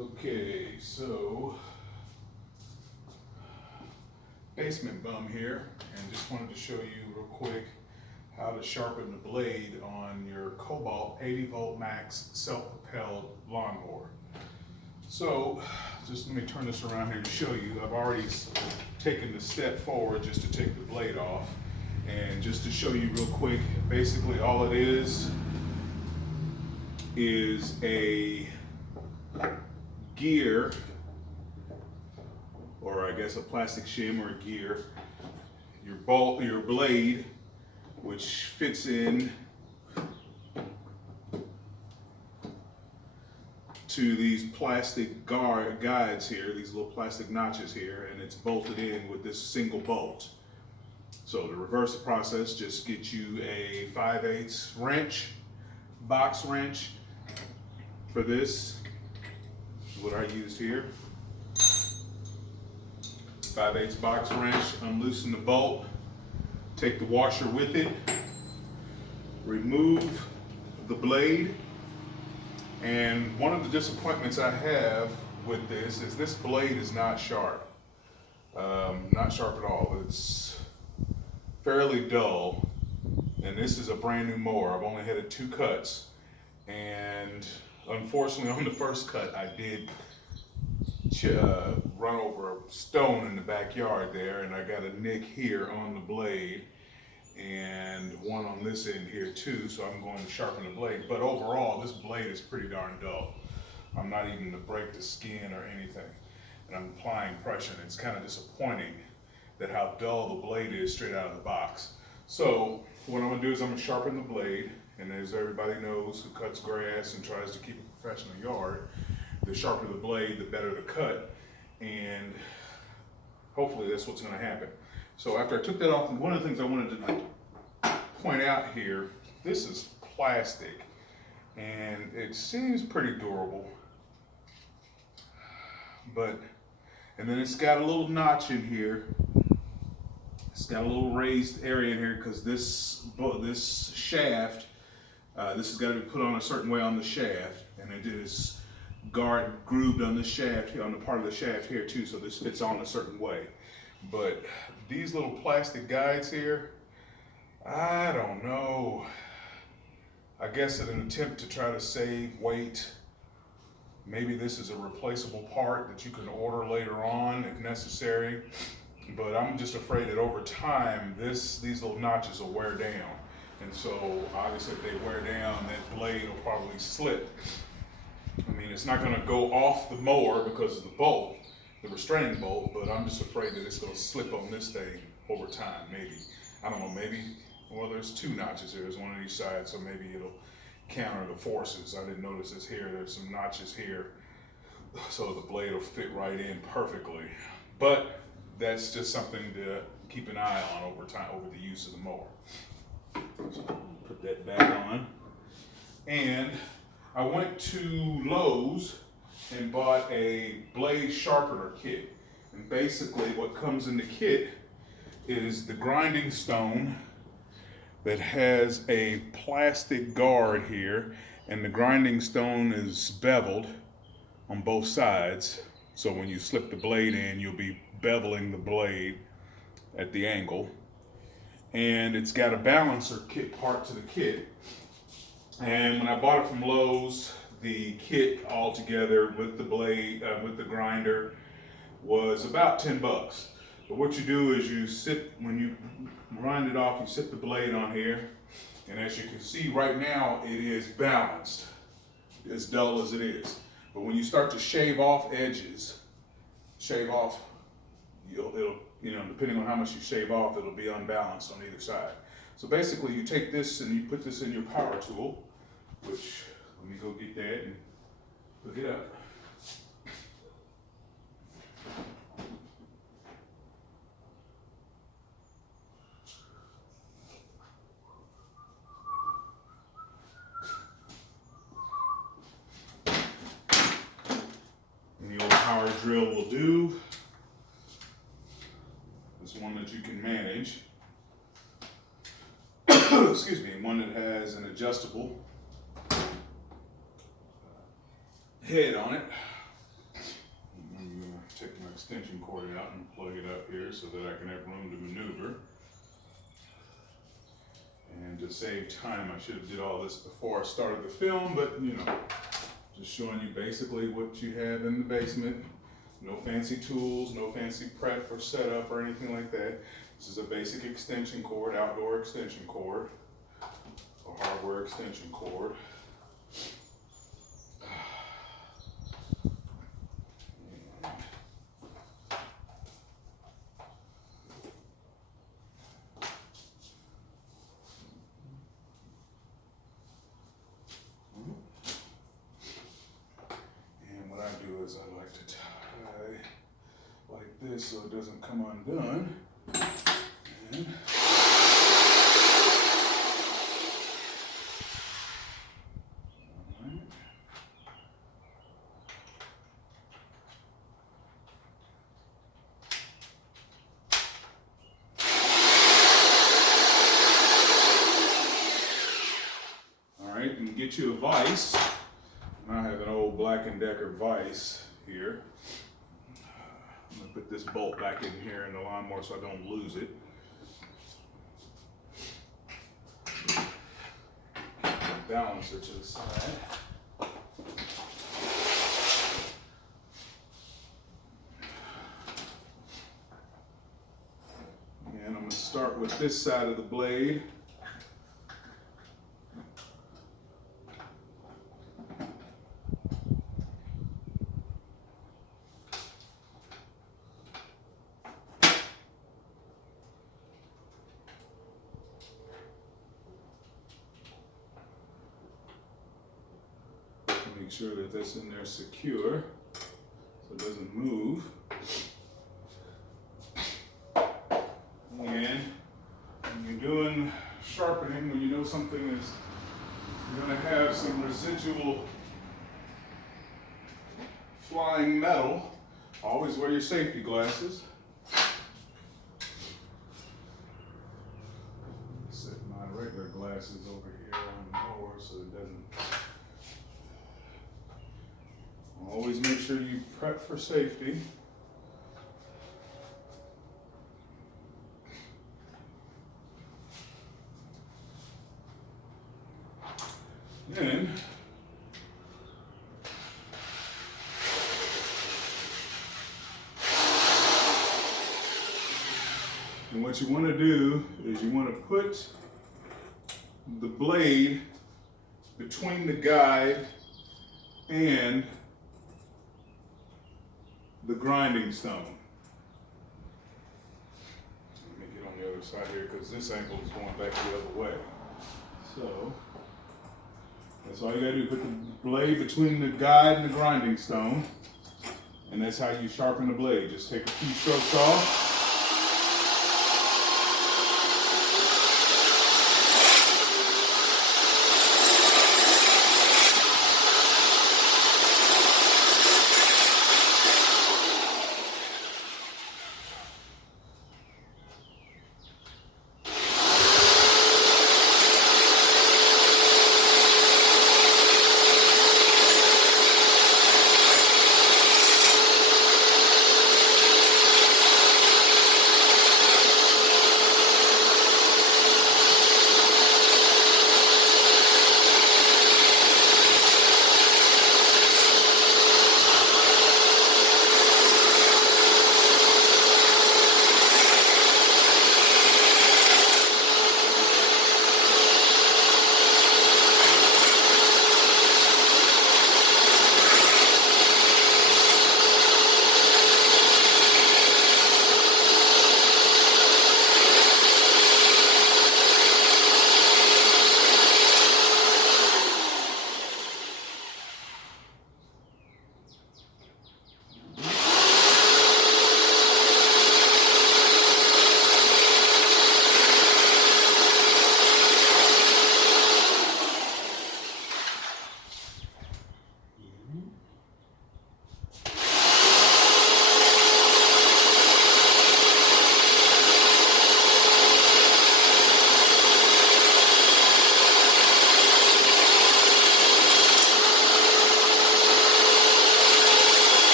Okay, so basement bum here, and just wanted to show you real quick how to sharpen the blade on your Kobalt 80 volt max self-propelled lawnmower. So just let me turn this around here to show you. I've already taken the step forward just to take the blade off, and just to show you real quick, basically all it is a gear, or I guess a plastic shim or a gear, your blade, which fits in to these plastic guides here, these little plastic notches here, and it's bolted in with this single bolt. So to reverse the process, just get you a 5/8 wrench, box wrench for this. What I used here. 5/8 box wrench, unloosen the bolt, take the washer with it, remove the blade. And one of the disappointments I have with this is this blade is not sharp. Not sharp at all. It's fairly dull. And this is a brand new mower. I've only had 2 cuts. And unfortunately, on the first cut, I did run over a stone in the backyard there, and I got a nick here on the blade and one on this end here too, so I'm going to sharpen the blade. But overall, this blade is pretty darn dull. I'm not even to break the skin or anything, and I'm applying pressure, and it's kind of disappointing that how dull the blade is straight out of the box. So what I'm going to do is I'm going to sharpen the blade, and as everybody knows who cuts grass and tries to keep a professional yard, the sharper the blade, the better the cut, and hopefully that's what's going to happen. So after I took that off, one of the things I wanted to point out here, this is plastic, and it seems pretty durable, and then it's got a little notch in here. It's got a little raised area in here because this shaft, this has got to be put on a certain way on the shaft, and it is grooved on the shaft here, on the part of the shaft here too, so this fits on a certain way. But these little plastic guides here, I don't know. I guess in an attempt to try to save weight, maybe this is a replaceable part that you can order later on if necessary. But I'm just afraid that over time, these little notches will wear down. And so obviously if they wear down, that blade will probably slip. I mean, it's not going to go off the mower because of the bolt, the restraining bolt, but I'm just afraid that it's going to slip on this thing over time, maybe. I don't know, maybe, well, there's 2 notches here. There's one on each side, so maybe it'll counter the forces. I didn't notice this here. There's some notches here, so the blade will fit right in perfectly. But that's just something to keep an eye on over time, over the use of the mower. So put that back on. And I went to Lowe's and bought a blade sharpener kit. And basically what comes in the kit is the grinding stone that has a plastic guard here, and the grinding stone is beveled on both sides. So when you slip the blade in, you'll be beveling the blade at the angle. And it's got a balancer kit part to the kit. And when I bought it from Lowe's, the kit altogether with the blade, with the grinder, was about 10 bucks. But what you do is when you grind it off, you sit the blade on here. And as you can see right now, it is balanced, as dull as it is. But when you start to shave off edges, it'll, depending on how much you shave off, it'll be unbalanced on either side. So basically you take this and you put this in your power tool, which, let me go get that and hook it up. And the old power drill will do. This one that you can manage. Excuse me, one that has an adjustable head on it. extension cord out and plug it up here so that I can have room to maneuver. And to save time, I should have did all this before I started the film, but you know, just showing you basically what you have in the basement. No fancy tools, no fancy prep or setup or anything like that. This is a basic extension cord, outdoor extension cord, or hardware extension cord. And what I do is I like to tie like this so it doesn't come undone. And and get you a vise. And I have an old Black & Decker vise here. I'm gonna put this bolt back in here in the lawnmower so I don't lose it. Balancer to the side. And I'm gonna start with this side of the blade. Make sure that that's in there secure so it doesn't move. And when you're doing sharpening, when you know something is going to have some residual flying metal, always wear your safety glasses. Set my regular glasses over here on the mower so it doesn't. Always make sure you prep for safety. And what you want to do is you want to put the blade between the guide and the grinding stone. Let me get on the other side here because this angle is going back the other way. So that's all you gotta do, put the blade between the guide and the grinding stone, and that's how you sharpen the blade. Just take a few strokes off.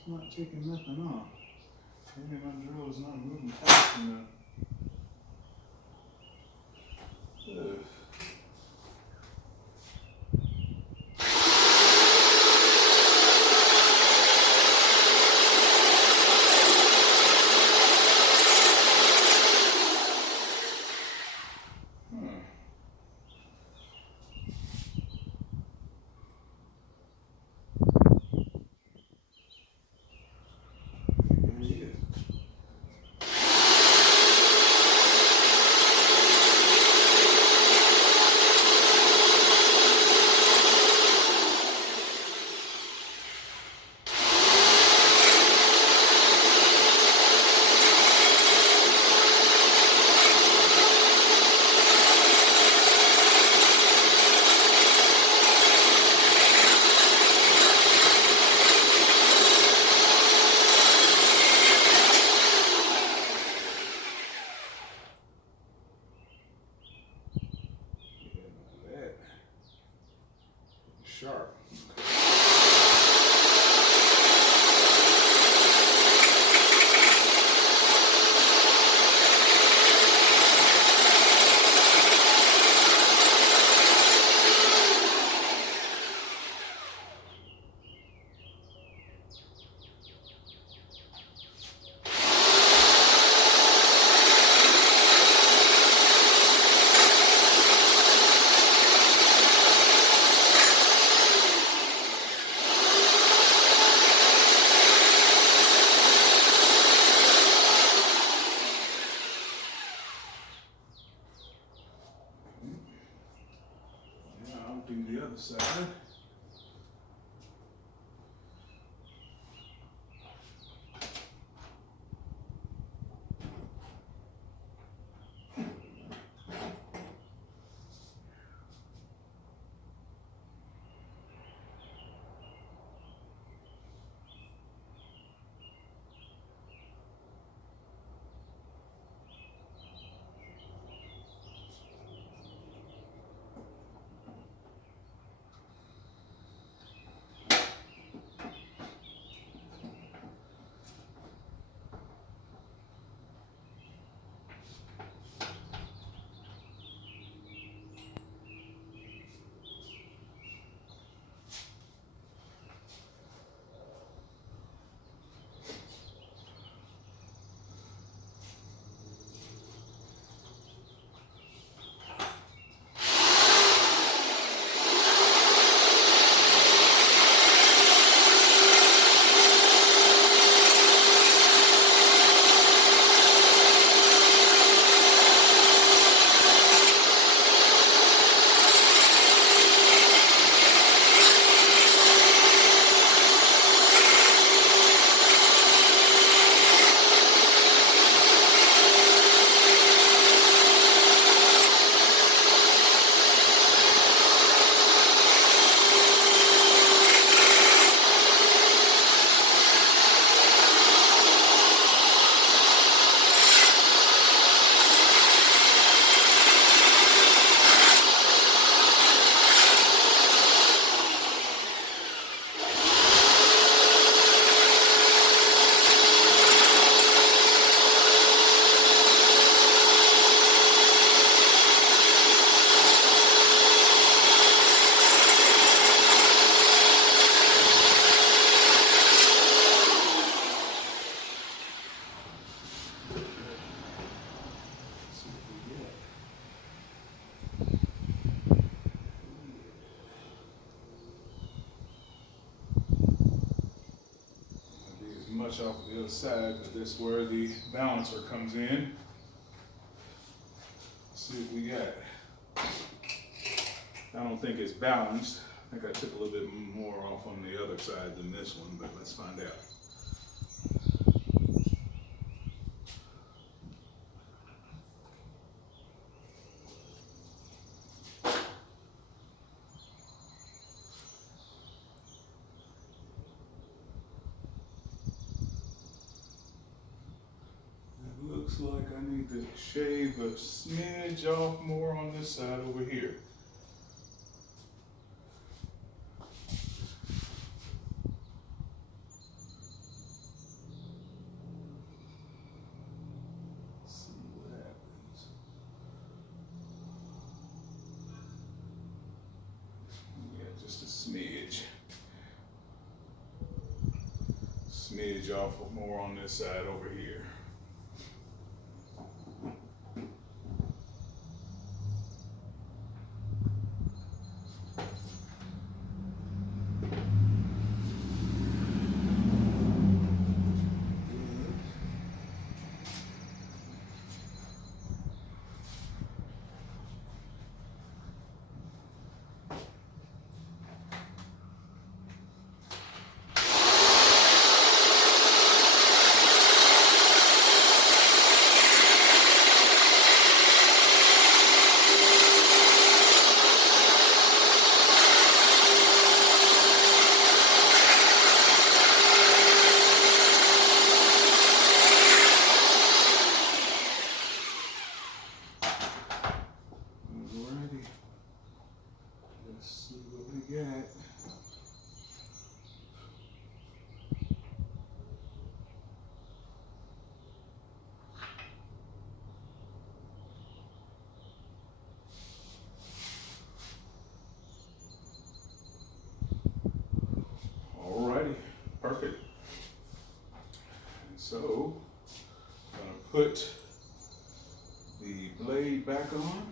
It's not taking nothing off. Maybe my drill is not moving fast enough. Ugh. Sharp. Do the other side. Much off the other side, but this is where the balancer comes in. Let's see what we got. I don't think it's balanced. I think I took a little bit more off on the other side than this one, but let's find out. Looks like I need to shave a smidge off more on this side over here. smidge off more on this side over here. Alrighty, perfect. And so I'm gonna put the blade back on.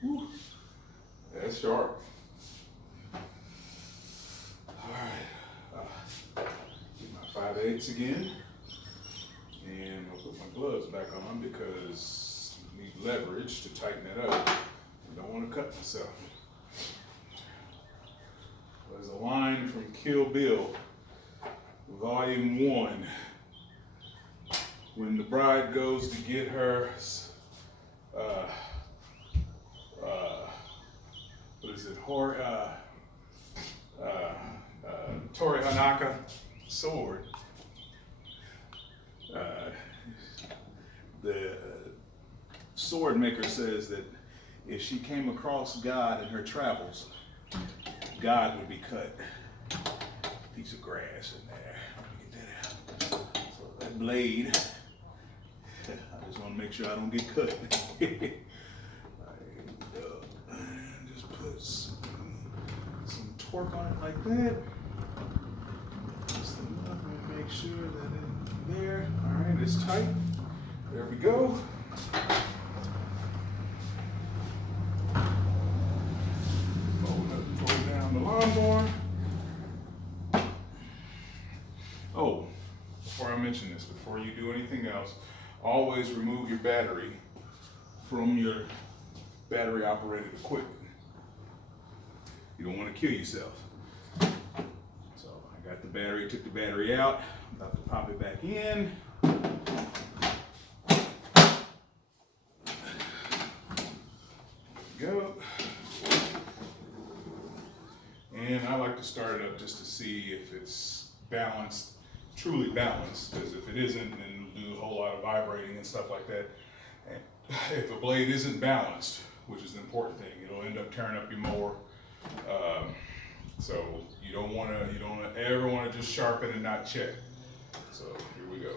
Whew, that's sharp. All right, get my 5/8 again, and I'll put my gloves back on because I need leverage to tighten it up. I don't want to cut myself. There's a line from Kill Bill, Volume 1, when the bride goes to get her what is it, Tori Hanaka sword. The sword maker says that if she came across God in her travels, God would be cut. Piece of grass in there. Let me get that out. So that blade, I just want to make sure I don't get cut. Just put some torque on it like that. Just enough to make sure that it's there. All right, it's tight. There we go. Fold down the lawnmower. Oh, before I mention this, before you do anything else, always remove your battery from your battery operated equipment. You don't want to kill yourself. So I got the battery, took the battery out, I'm about to pop it back in. There we go. And I like to start it up just to see if it's balanced, truly balanced, because if it isn't, then it'll do a whole lot of vibrating and stuff like that. And if a blade isn't balanced, which is the important thing, it'll end up tearing up your mower. So you don't ever want to just sharpen and not check. So here we go.